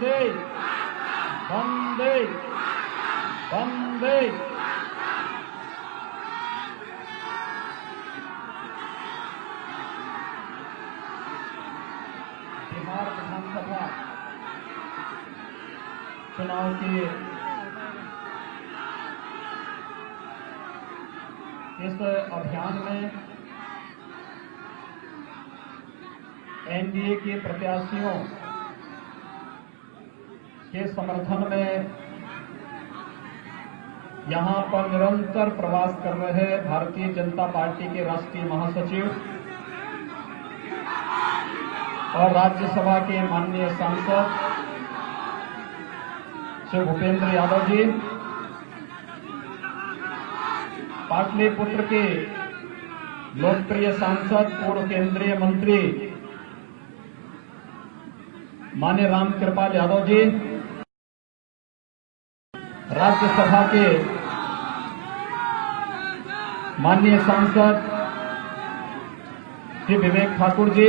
वंदे वंदे वंदे। बिहार विधानसभा चुनाव के इस अभियान में एनडीए के प्रत्याशियों के समर्थन में यहां पर निरंतर प्रवास कर रहे भारतीय जनता पार्टी के राष्ट्रीय महासचिव और राज्यसभा के माननीय सांसद श्री भूपेंद्र यादव जी, पाटलिपुत्र के लोकप्रिय सांसद पूर्व केंद्रीय मंत्री माननीय रामकृपाल यादव जी, राज्यसभा के माननीय सांसद श्री विवेक ठाकुर जी,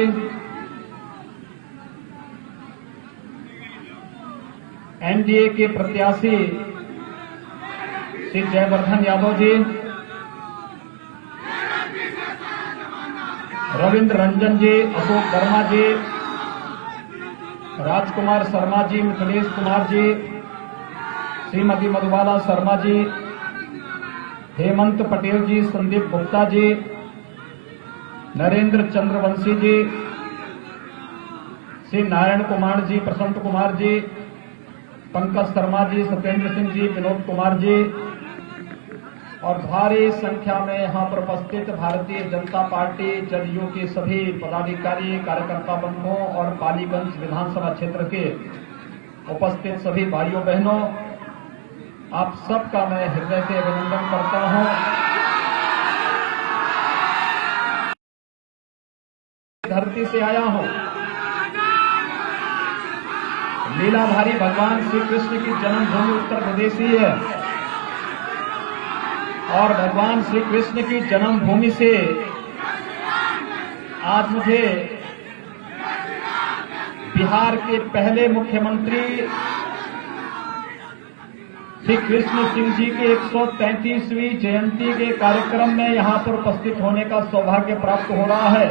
एनडीए के प्रत्याशी श्री जयवर्धन यादव जी, रविंद्र रंजन जी, अशोक वर्मा जी, राजकुमार शर्मा जी, मिथिलेश कुमार जी, श्रीमती मधुबाला शर्मा जी, हेमंत पटेल जी, संदीप गुप्ता जी, नरेंद्र चंद्रवंशी जी, श्री नारायण कुमार जी, प्रशांत कुमार जी, पंकज शर्मा जी, सत्येंद्र सिंह जी, विनोद कुमार जी और भारी संख्या में यहां पर उपस्थित भारतीय जनता पार्टी जदयू के सभी पदाधिकारी, कार्यकर्ता बंधुओं और पालीगंज विधानसभा क्षेत्र के उपस्थित सभी भाइयों बहनों, आप सबका मैं हृदय से अभिनंदन करता हूं। धरती से आया हूं, लीलाधारी भगवान श्री कृष्ण की जन्मभूमि उत्तर प्रदेश ही है और भगवान श्री कृष्ण की जन्मभूमि से आज मुझे बिहार के पहले मुख्यमंत्री श्री कृष्ण सिंह जी के 133वीं जयंती के कार्यक्रम में यहां पर उपस्थित होने का सौभाग्य प्राप्त हो रहा है।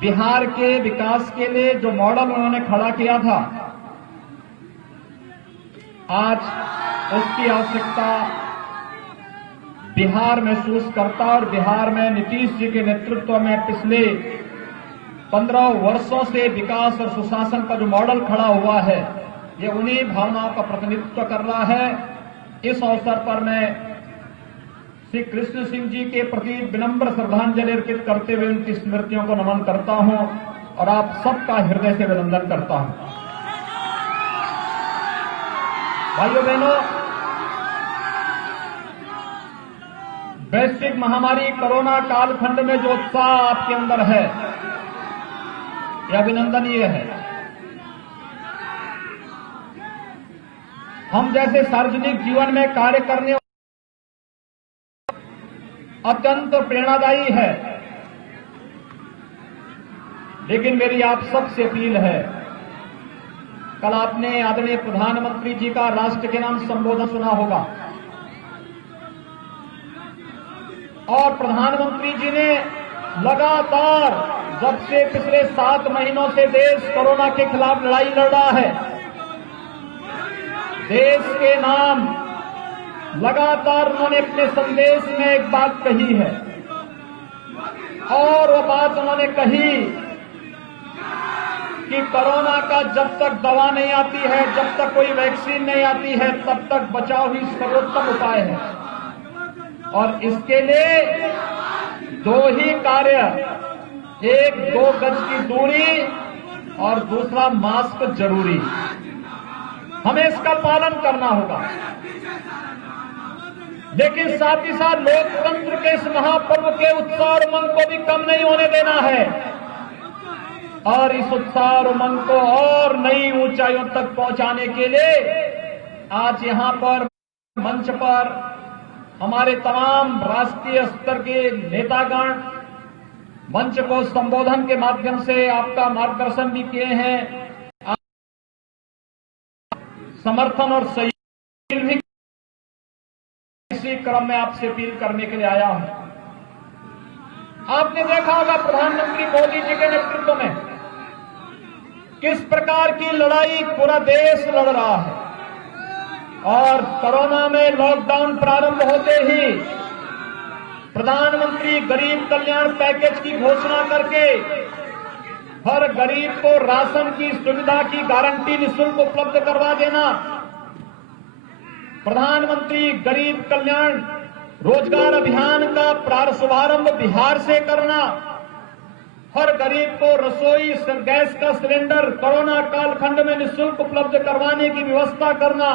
बिहार के विकास के लिए जो मॉडल उन्होंने खड़ा किया था, आज उसकी आवश्यकता बिहार महसूस करता और बिहार में नीतीश जी के नेतृत्व में पिछले 15 वर्षों से विकास और सुशासन का जो मॉडल खड़ा हुआ है, ये उन्हीं भावनाओं का प्रतिनिधित्व कर रहा है। इस अवसर पर मैं श्री कृष्ण सिंह जी के प्रति विनम्र श्रद्धांजलि अर्पित करते हुए उनकी स्मृतियों को नमन करता हूं और आप सबका हृदय से अभिनंदन करता हूं। भाइयों बहनों, वैश्विक महामारी कोरोना कालखंड में जो उत्साह आपके अंदर है, यह अभिनंदनीय है। हम जैसे सार्वजनिक जीवन में कार्य करने अत्यंत प्रेरणादायी है, लेकिन मेरी आप सबसे अपील है, कल आपने आदरणीय प्रधानमंत्री जी का राष्ट्र के नाम संबोधन सुना होगा और प्रधानमंत्री जी ने लगातार जब से पिछले 7 महीनों से देश कोरोना के खिलाफ लड़ाई लड़ रहा है, देश के नाम लगातार उन्होंने अपने संदेश में एक बात कही है और वो बात उन्होंने कही कि कोरोना का जब तक दवा नहीं आती है, जब तक कोई वैक्सीन नहीं आती है, तब तक बचाव ही सर्वोत्तम उपाय है। और इसके लिए 2 ही कार्य, एक 2 गज की दूरी और दूसरा मास्क जरूरी, हमें इसका पालन करना होगा। लेकिन साथ ही साथ लोकतंत्र के इस महापर्व के उत्साह और उमंग को भी कम नहीं होने देना है और इस उत्साह और उमंग को और नई ऊंचाइयों तक पहुंचाने के लिए आज यहां पर मंच पर हमारे तमाम राष्ट्रीय स्तर के नेतागण, मंच को संबोधन के माध्यम से आपका मार्गदर्शन भी किए हैं, समर्थन और सहयोग भी। इसी क्रम में आपसे अपील करने के लिए आया हूं। आपने देखा होगा प्रधानमंत्री मोदी जी के नेतृत्व में किस प्रकार की लड़ाई पूरा देश लड़ रहा है, और कोरोना में लॉकडाउन प्रारंभ होते ही प्रधानमंत्री गरीब कल्याण पैकेज की घोषणा करके हर गरीब को राशन की सुविधा की गारंटी निःशुल्क उपलब्ध करवा देना, प्रधानमंत्री गरीब कल्याण रोजगार अभियान का शुभारंभ बिहार से करना, हर गरीब को रसोई गैस का सिलेंडर कोरोना कालखंड में निःशुल्क उपलब्ध करवाने की व्यवस्था करना,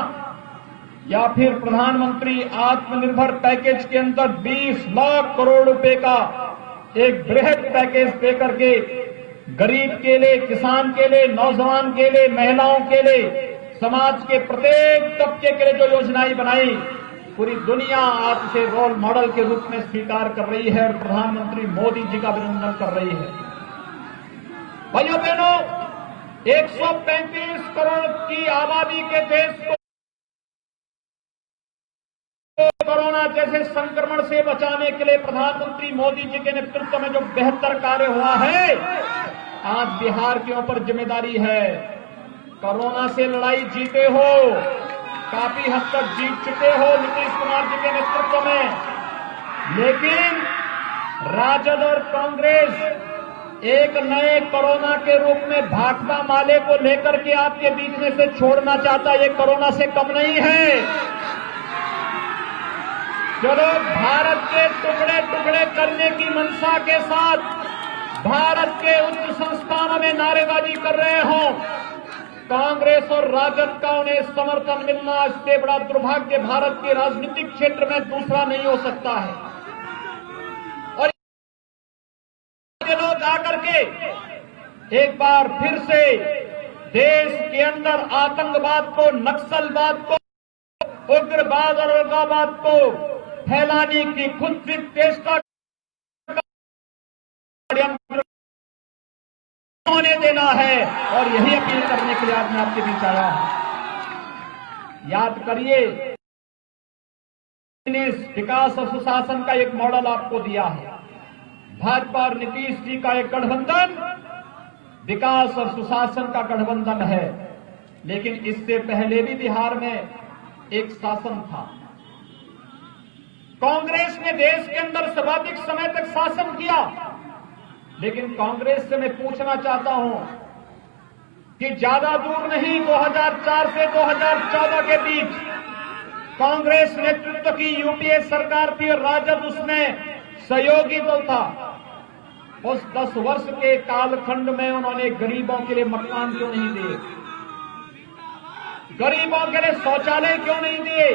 या फिर प्रधानमंत्री आत्मनिर्भर पैकेज के अंदर 20 लाख करोड़ रुपए का एक बृहद पैकेज दे करके गरीब के लिए, किसान के लिए, नौजवान के लिए, महिलाओं के लिए, समाज के प्रत्येक तबके के लिए जो योजनाएं बनाई, पूरी दुनिया आज से रोल मॉडल के रूप में स्वीकार कर रही है और प्रधानमंत्री मोदी जी का अभिनंदन कर रही है। भाइयों बहनों, 135 करोड़ की आबादी के देश को कोरोना जैसे संक्रमण से बचाने के लिए प्रधानमंत्री मोदी जी के नेतृत्व में जो बेहतर कार्य हुआ है, आज बिहार के ऊपर जिम्मेदारी है। कोरोना से लड़ाई जीते हो, काफी हद तक जीत चुके हो नीतीश कुमार जी के नेतृत्व में, लेकिन राजद और कांग्रेस एक नए कोरोना के रूप में भाकपा माले को लेकर के आपके बीच में से छोड़ना चाहता। ये कोरोना से कम नहीं है। चलो भारत के टुकड़े टुकड़े करने की मंशा के साथ भारत के उच्च संस्थानों में नारेबाजी कर रहे हो, कांग्रेस और राजद का उन्हें समर्थन मिलना, इससे बड़ा दुर्भाग्य भारत के राजनीतिक क्षेत्र में दूसरा नहीं हो सकता है। और ये लोग आकर के एक बार फिर से देश के अंदर आतंकवाद को, नक्सलवाद को, उग्रवाद और अलगाववाद को फैलाने की खुद भी चेष्टा होने देना है, और यही अपील करने के लिए आज मैं आपके बीच आया हूं। याद करिए, विकास और सुशासन का एक मॉडल आपको दिया है। भाजपा और नीतीश जी का एक गठबंधन विकास और सुशासन का गठबंधन है, लेकिन इससे पहले भी बिहार में एक शासन था। कांग्रेस ने देश के अंदर सर्वाधिक समय तक शासन किया, लेकिन कांग्रेस से मैं पूछना चाहता हूं कि ज्यादा दूर नहीं, 2004 से 2014 के बीच कांग्रेस नेतृत्व की यूपीए सरकार थी और राजद उसमें सहयोगी दल था। उस 10 वर्ष के कालखंड में उन्होंने गरीबों के लिए मकान क्यों नहीं दिए? गरीबों के लिए शौचालय क्यों नहीं दिए?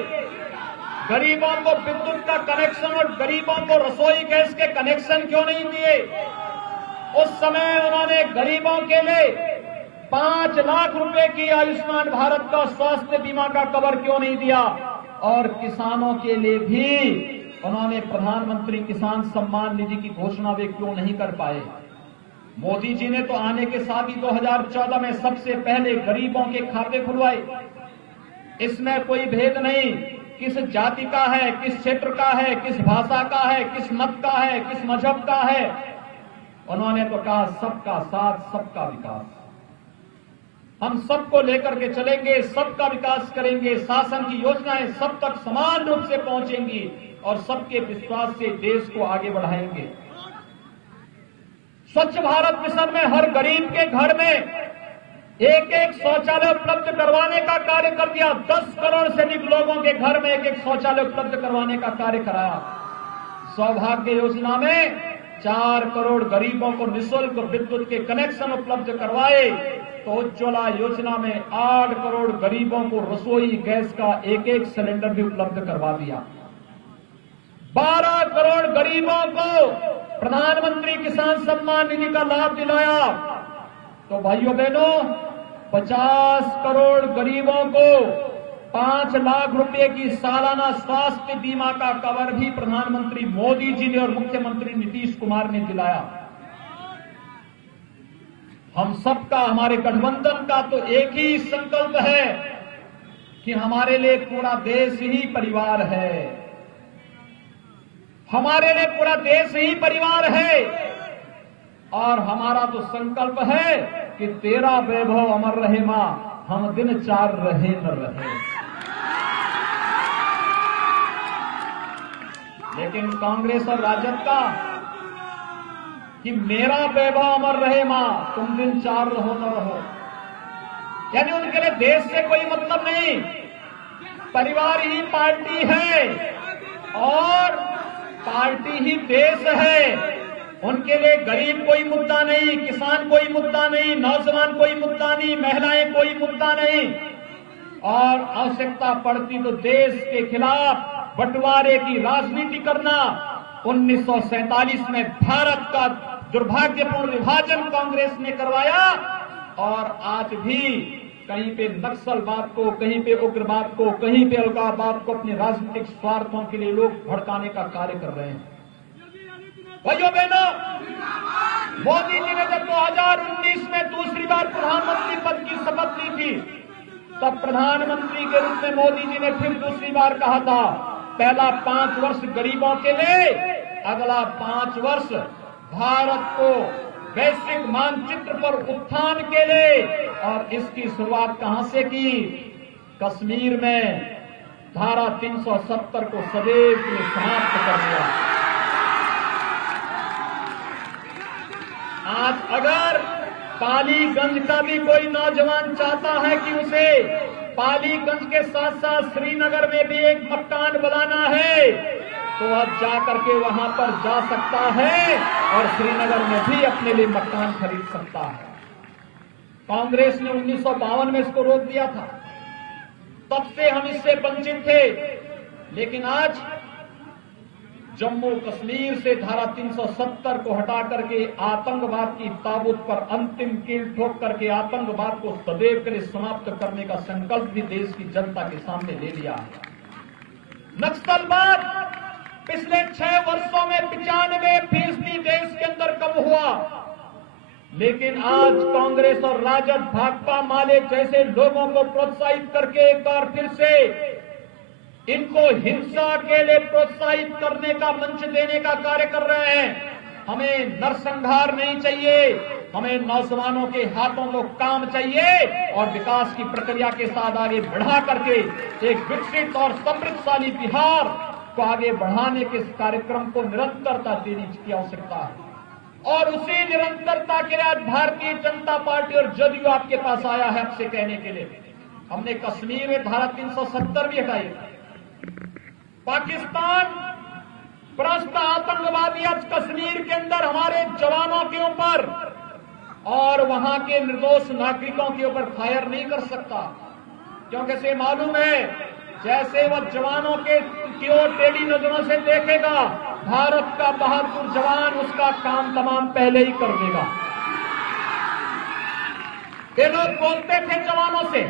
गरीबों को विद्युत का कनेक्शन और गरीबों को रसोई गैस के कनेक्शन क्यों नहीं दिए? उस समय उन्होंने गरीबों के लिए 5 लाख रुपए की आयुष्मान भारत का स्वास्थ्य बीमा का कवर क्यों नहीं दिया? और किसानों के लिए भी उन्होंने प्रधानमंत्री किसान सम्मान निधि की घोषणा वे क्यों नहीं कर पाए? मोदी जी ने तो आने के साथ ही 2014 में सबसे पहले गरीबों के खाते खुलवाए। इसमें कोई भेद नहीं, किस जाति का है, किस क्षेत्र का है, किस भाषा का है, किस मत का है, किस मजहब का है। उन्होंने तो कहा सबका साथ, सबका विकास। हम सबको लेकर के चलेंगे, सबका विकास करेंगे, शासन की योजनाएं सब तक समान रूप से पहुंचेंगी और सबके विश्वास से देश को आगे बढ़ाएंगे। स्वच्छ भारत मिशन में हर गरीब के घर में एक एक शौचालय उपलब्ध करवाने का कार्य कर दिया। 10 करोड़ से अधिक लोगों के घर में एक एक शौचालय उपलब्ध करवाने का कार्य कराया। सौभाग्य योजना में 4 करोड़ गरीबों को निःशुल्क विद्युत के कनेक्शन उपलब्ध करवाए, तो उज्ज्वला योजना में 8 करोड़ गरीबों को रसोई गैस का एक एक सिलेंडर भी उपलब्ध करवा दिया। 12 करोड़ गरीबों को प्रधानमंत्री किसान सम्मान निधि का लाभ दिलाया। तो भाइयों बहनों, 50 करोड़ गरीबों को 5 लाख रुपए की सालाना स्वास्थ्य बीमा का कवर भी प्रधानमंत्री मोदी जी ने और मुख्यमंत्री नीतीश कुमार ने दिलाया। हम सबका, हमारे गठबंधन का तो एक ही संकल्प है कि हमारे लिए पूरा देश ही परिवार है। हमारे लिए पूरा देश ही परिवार है और हमारा तो संकल्प है कि तेरा वैभव अमर रहे मां, हम दिन चार रहे न रहे। लेकिन कांग्रेस और राजद का कि मेरा वैभव अमर रहे मां, तुम दिन चार रहो न रहो, यानी उनके लिए देश से कोई मतलब नहीं, परिवार ही पार्टी है और पार्टी ही देश है। उनके लिए गरीब कोई मुद्दा नहीं, किसान कोई मुद्दा नहीं, नौजवान कोई मुद्दा नहीं, महिलाएं कोई मुद्दा नहीं, और आवश्यकता पड़ती तो देश के खिलाफ बंटवारे की राजनीति करना। 1947 में भारत का दुर्भाग्यपूर्ण विभाजन कांग्रेस ने करवाया और आज भी कहीं पे नक्सलवाद को, कहीं पे उग्रवाद को, कहीं पे अलगाववाद को अपने राजनीतिक स्वार्थों के लिए लोग भड़काने का कार्य कर रहे हैं। भाइयों बहनों, मोदी जी ने जब 2019 में दूसरी बार प्रधानमंत्री पद की शपथ ली थी, तब प्रधानमंत्री के रूप में मोदी जी ने फिर दूसरी बार कहा था, पहला 5 वर्ष गरीबों के लिए, अगला 5 वर्ष भारत को वैश्विक मानचित्र पर उत्थान के लिए। और इसकी शुरुआत कहां से की? कश्मीर में धारा 370 को सदैव के लिए समाप्त कर दिया। आज अगर पालीगंज का भी कोई नौजवान चाहता है कि उसे पालीगंज के साथ साथ श्रीनगर में भी एक मकान बनाना है, तो अब जाकर के वहां पर जा सकता है और श्रीनगर में भी अपने लिए मकान खरीद सकता है। कांग्रेस ने 1952 में इसको रोक दिया था, तब से हम इससे वंचित थे। लेकिन आज जम्मू कश्मीर से धारा 370 को हटा करके आतंकवाद की ताबूत पर अंतिम कील ठोक करके आतंकवाद को सदैव के लिए समाप्त करने का संकल्प भी देश की जनता के सामने ले लिया है। नक्सलवाद पिछले 6 वर्षों में 95% देश के अंदर कम हुआ, लेकिन आज कांग्रेस और राजद भाकपा माले जैसे लोगों को प्रोत्साहित करके एक बार फिर से इनको हिंसा के लिए प्रोत्साहित करने का मंच देने का कार्य कर रहे हैं। हमें नरसंहार नहीं चाहिए, हमें नौजवानों के हाथों को काम चाहिए और विकास की प्रक्रिया के साथ आगे बढ़ा करके एक विकसित और समृद्धशाली बिहार को आगे बढ़ाने के कार्यक्रम को निरंतरता देने की आवश्यकता है। और उसी निरंतरता के लिए आज भारतीय जनता पार्टी और जदयू आपके पास आया है आपसे कहने के लिए। हमने कश्मीर में धारा 370 भी हटाई। पाकिस्तान परस्त आतंकवादी आज कश्मीर के अंदर हमारे जवानों के ऊपर और वहां के निर्दोष नागरिकों के ऊपर फायर नहीं कर सकता, क्योंकि इसे मालूम है जैसे वह जवानों के की ओर टेढ़ी नजरों से देखेगा, भारत का बहादुर जवान उसका काम तमाम पहले ही कर देगा। ये लोग बोलते थे जवानों से,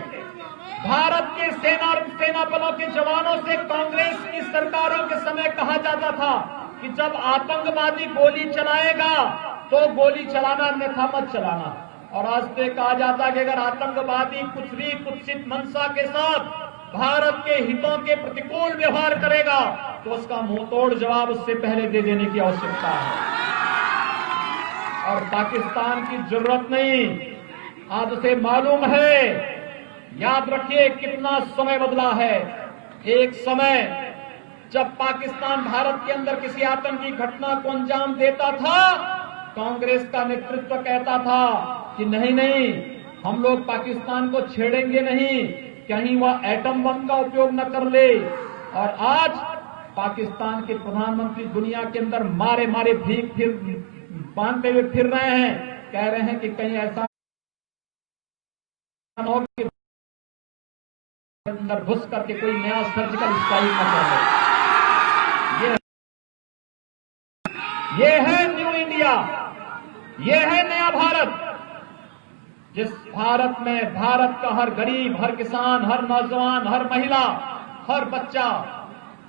भारत के सेना बलों के जवानों से कांग्रेस की सरकारों के समय कहा जाता था कि जब आतंकवादी गोली चलाएगा तो गोली चलाना अन्यथा मत चलाना। और आज से कहा जाता कि अगर आतंकवादी कुछ भी कुत्सित मंशा के साथ भारत के हितों के प्रतिकूल व्यवहार करेगा तो उसका मुंहतोड़ जवाब उससे पहले दे देने की आवश्यकता है। और पाकिस्तान की जरूरत नहीं, आज उसे मालूम है। याद रखिए कितना समय बदला है। एक समय जब पाकिस्तान भारत के अंदर किसी आतंकी घटना को अंजाम देता था, कांग्रेस का नेतृत्व कहता था कि नहीं नहीं, हम लोग पाकिस्तान को छेड़ेंगे नहीं, कहीं वह एटम बम का उपयोग न कर ले। और आज पाकिस्तान के प्रधानमंत्री दुनिया के अंदर मारे मारे भीख फिर बांधते हुए फिर रहे हैं, कह रहे हैं कि कहीं ऐसा न हो कि अंदर घुस करके कोई नया सर्जिकल स्ट्राइक न कर ले। ये है न्यू इंडिया, ये है नया भारत, जिस भारत में भारत का हर गरीब, हर किसान, हर नौजवान, हर महिला, हर बच्चा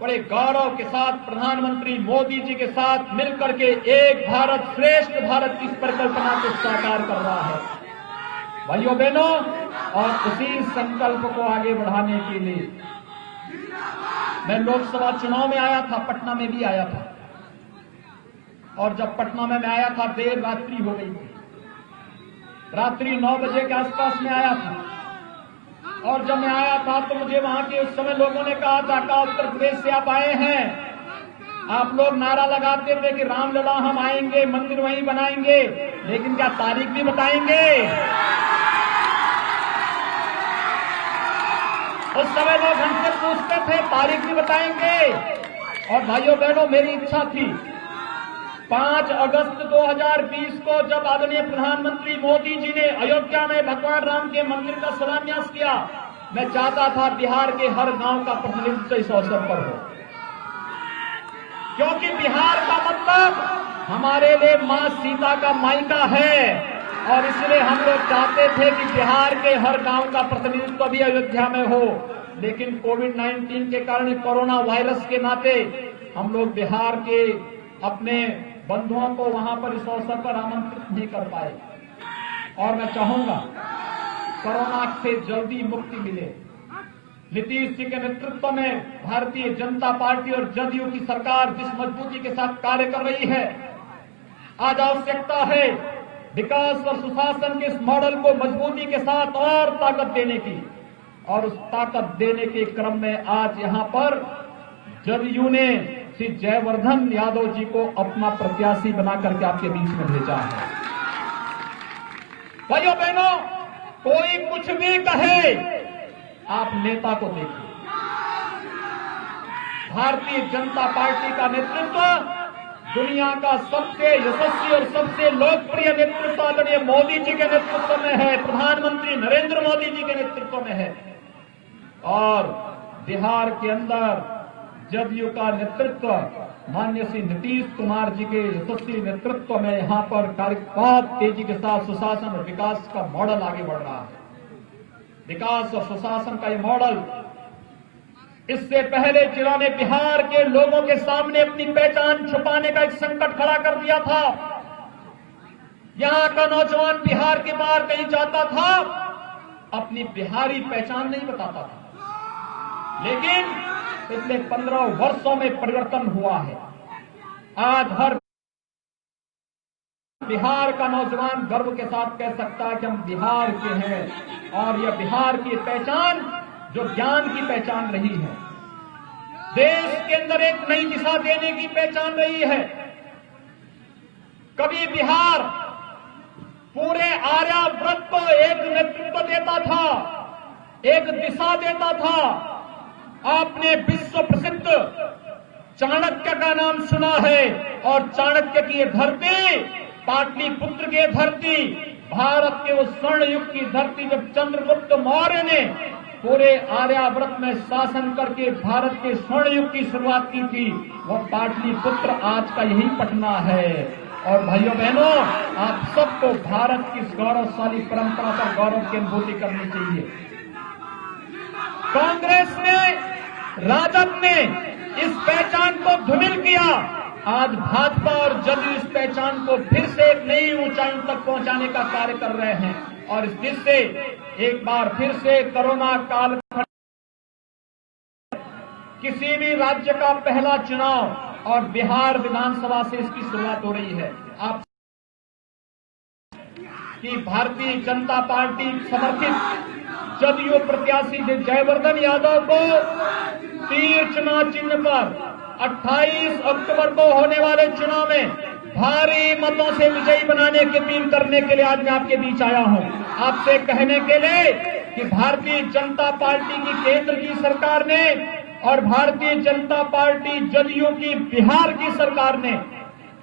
बड़े गौरव के साथ प्रधानमंत्री मोदी जी के साथ मिलकर के एक भारत श्रेष्ठ भारत की परिकल्पना को साकार कर रहा है। भाइयों बहनों, और उसी संकल्प को आगे बढ़ाने के लिए मैं लोकसभा चुनाव में आया था, पटना में भी आया था। और जब पटना में मैं आया था, देर रात्रि हो गई थी, रात्रि 9 बजे के आसपास में आया था। और जब मैं आया था तो मुझे वहां के उस समय लोगों ने कहा था कि उत्तर प्रदेश से आप आए हैं, आप लोग नारा लगाते थे कि रामलला हम आएंगे, मंदिर वहीं बनाएंगे, लेकिन क्या तारीख भी बताएंगे? उस समय लोग हमसे पूछते थे तारीख भी बताएंगे। और भाइयों बहनों, मेरी इच्छा थी 5 अगस्त 2020 को जब आदरणीय प्रधानमंत्री मोदी जी ने अयोध्या में भगवान राम के मंदिर का शिलान्यास किया, मैं चाहता था बिहार के हर गांव का प्रतिनिधित्व इस अवसर पर हो, क्योंकि बिहार का मतलब हमारे लिए मां सीता का मायका है। और इसलिए हम लोग चाहते थे कि बिहार के हर गांव का प्रतिनिधित्व भी अयोध्या में हो। लेकिन कोविड-19 के कारण, कोरोना वायरस के नाते हम लोग बिहार के अपने बंधुओं को वहां पर इस अवसर पर आमंत्रित नहीं कर पाए। और मैं चाहूंगा कोरोना से जल्दी मुक्ति मिले। नीतीश जी के नेतृत्व में भारतीय जनता पार्टी और जदयू की सरकार जिस मजबूती के साथ कार्य कर रही है, आज आवश्यकता है विकास और सुशासन के इस मॉडल को मजबूती के साथ और ताकत देने की। और उस ताकत देने के क्रम में आज यहां पर जदयू ने श्री जयवर्धन यादव जी को अपना प्रत्याशी बना करके आपके बीच में भेजा है। भाइयों बहनों, कोई कुछ भी कहे, आप नेता को देखिए। भारतीय जनता पार्टी का नेतृत्व दुनिया का सबसे यशस्वी और सबसे लोकप्रिय नेतृत्व आदरणीय मोदी जी के नेतृत्व में है, प्रधानमंत्री नरेंद्र मोदी जी के नेतृत्व में है। और बिहार के अंदर जदयू का नेतृत्व माननीय श्री नीतीश कुमार जी के यशस्वी नेतृत्व में यहां पर बहुत तेजी के साथ सुशासन और विकास का मॉडल आगे बढ़ रहा है। विकास और सुशासन का ये मॉडल इससे पहले जिन्होंने बिहार के लोगों के सामने अपनी पहचान छुपाने का एक संकट खड़ा कर दिया था। यहां का नौजवान बिहार के बाहर कहीं जाता था, अपनी बिहारी पहचान नहीं बताता था। लेकिन पिछले 15 वर्षों में परिवर्तन हुआ है। आज हर बिहार का नौजवान गर्व के साथ कह सकता है कि हम बिहार के हैं। और यह बिहार की पहचान जो ज्ञान की पहचान रही है, देश के अंदर एक नई दिशा देने की पहचान रही है। कभी बिहार पूरे आर्यावर्त को एक नेतृत्व देता था, एक दिशा देता था। आपने विश्व प्रसिद्ध चाणक्य का नाम सुना है, और चाणक्य की यह धरती, पाटलिपुत्र की धरती, भारत के उस स्वर्ण युग की धरती, जब चंद्रगुप्त मौर्य ने पूरे आर्यावर्त में शासन करके भारत के स्वर्ण युग की शुरुआत की थी, वह पाटलिपुत्र आज का यही पटना है। और भाइयों बहनों, आप सबको भारत की इस गौरवशाली परंपरा पर गौरव की अनुभूति करनी चाहिए। कांग्रेस ने, राजद ने इस पहचान को धूमिल किया। आज भाजपा और जदयू इस पहचान को फिर से एक नई ऊंचाइयों तक पहुंचाने का कार्य कर रहे हैं। और इस जिससे एक बार फिर से कोरोना काल, किसी भी राज्य का पहला चुनाव और बिहार विधानसभा से इसकी शुरुआत हो रही है। आप कि भारतीय जनता पार्टी समर्थित जदयू प्रत्याशी जयवर्धन यादव को तीर चुनाव चिन्ह पर 28 अक्टूबर को होने वाले चुनाव में भारी मतों से विजयी बनाने की अपील करने के लिए आज मैं आपके बीच आया हूं। आपसे कहने के लिए कि भारतीय जनता पार्टी की केंद्र की सरकार ने और भारतीय जनता पार्टी जदयू की बिहार की सरकार ने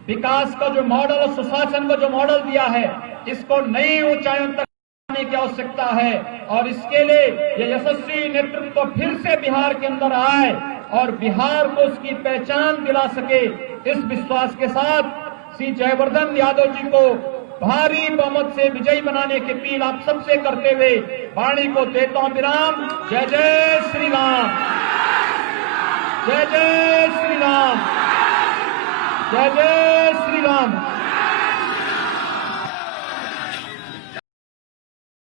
विकास का जो मॉडल और सुशासन का जो मॉडल दिया है, इसको नई ऊंचाइयों तक लाने की आवश्यकता है। और इसके लिए यह यशस्वी नेतृत्व फिर से बिहार के अंदर आए और बिहार को उसकी पहचान दिला सके, इस विश्वास के साथ श्री जयवर्धन यादव जी को भारी बहुमत से विजयी बनाने की अपील आप सबसे करते हुए वाणी को देता हूं विराम। जय जय श्री राम, जय जय श्री राम, जय जय श्री राम।